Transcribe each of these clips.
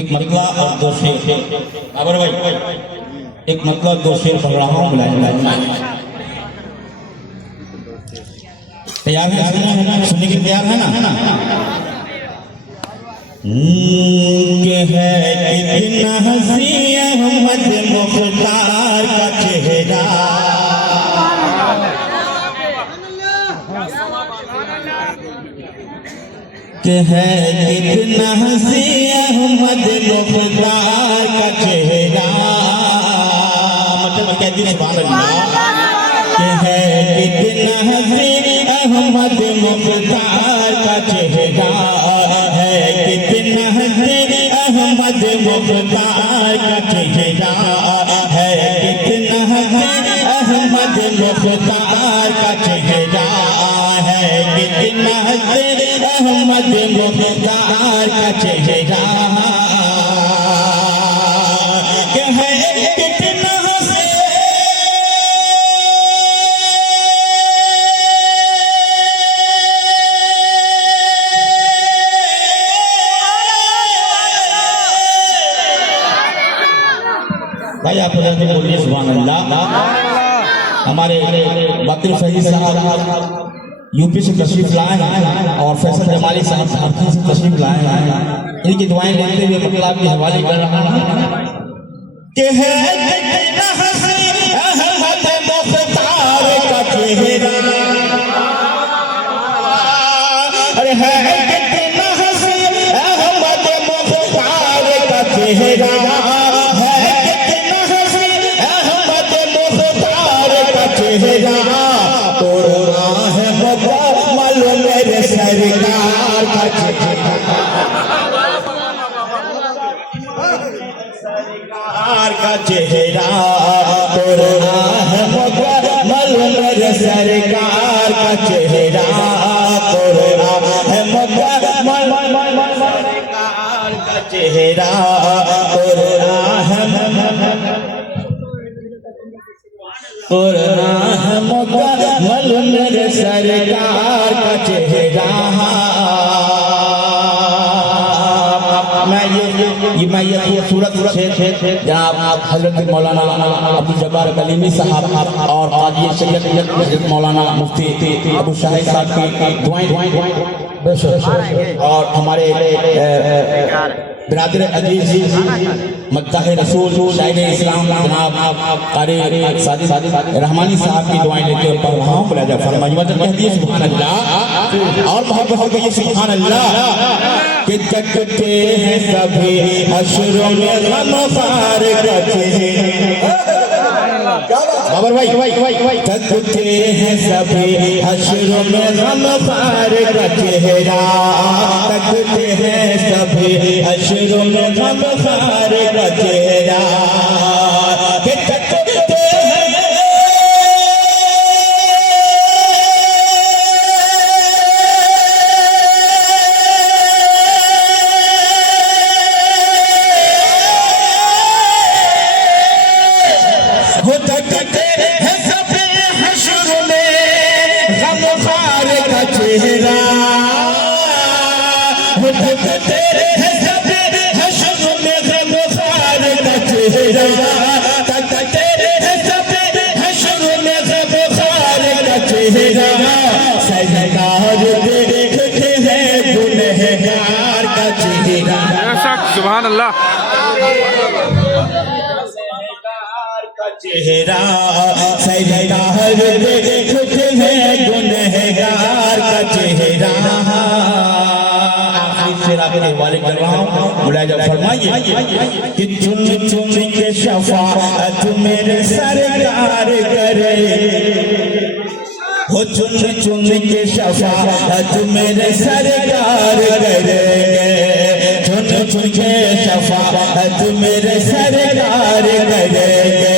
एक मतला और दो शेर अबर भाई एक मतला दो शेर पढ़ रहा हूँ तैयार है सुनने के तैयार है ना के है कितना हंसी अहमद मुख्तार का चेहरा के है कितना हंसी अहमद मुख्तार का चेहरा मतलब कहती सुभान अल्लाह के है कितना हंसी अहमद मुख्तार का चेहरा है कितना हंसी अहमद मुख्तार का चेहरा है कितना हंसी अहमद मुख्तार का चेहरा है कितना हंसी अहमद मुख्तार का चेहरा क्या है कितना हंसी भाई आप बोलिए सुभान अल्लाह। हमारे बातिल फैजी साहब यूपी से तशरीफ लाए हैं और फैसल जमाली साहब झारखंड से तशरीफ लाए हैं। इनकी दुआएं लेते हुए मतलब के हवाले कर रहा हूं कि है कितना हंसी अहमद मुख्तार का चेहरा अरे है कितना हंसी अहमद मुख्तार का चेहरा है कितना हंसी अहमद मुख्तार का चेहरा तोड़ा है मुकम्मल मेरे सरकार का चेहरा सरकार का चेहरा तोड़ा है मुकम्मल मेरे सरकार का चेहरा तोड़ा है मुकम्मल सरकार का चेहरा तोड़ा है मुकम्मल मेरे सरकार का चेहरा। मैं ये सूरत जनाब हजरत मौलाना अब्दुल जब्बार कलीमी साहब और काजी शरीयत मौलाना मुफ्ती अबू शाहिद साहब की दुआएं और हमारे बिरादर अजीज मद्दाह रसूल शाहिद इस्लाम जनाब कारी सादिक रहमानी साहब की दुआएं लेते हुए पढ़ रहा हूँ बुलाजा फरमाइए वजह कहती है सुभान अल्लाह और मोहब्बत हो गई सुभान अल्लाह कि तकते हैं सभी अशरों में गमखार का चेहरा बाबर भाई तकते हैं सभी अशरों में गमखार का चेहरा तकते हैं सभी अशरों में गमखार का चेहरा सुभान अल्लाह चेहरा सरकार देखते हैं गुनहगार का चेहरा। वाले कर रहा हूँ मुलाजा फरमाइए कि चुन चुन के शफाअत मेरे सरकार करे हो चुन चुन के शफाअत मेरे सरकार करेंगे चुन चुन के शफाअत मेरे सरकार करेंगे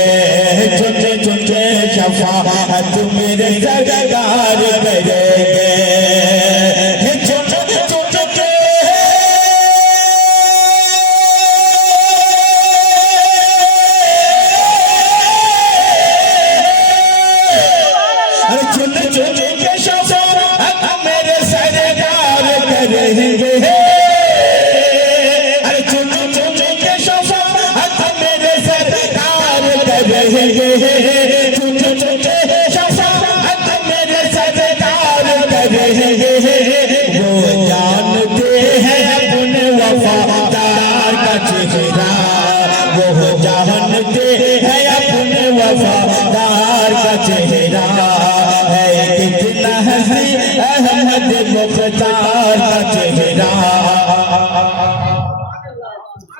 चुन चुन के शफाअत मेरे सरकार करेंगे। वफादार का चेहरा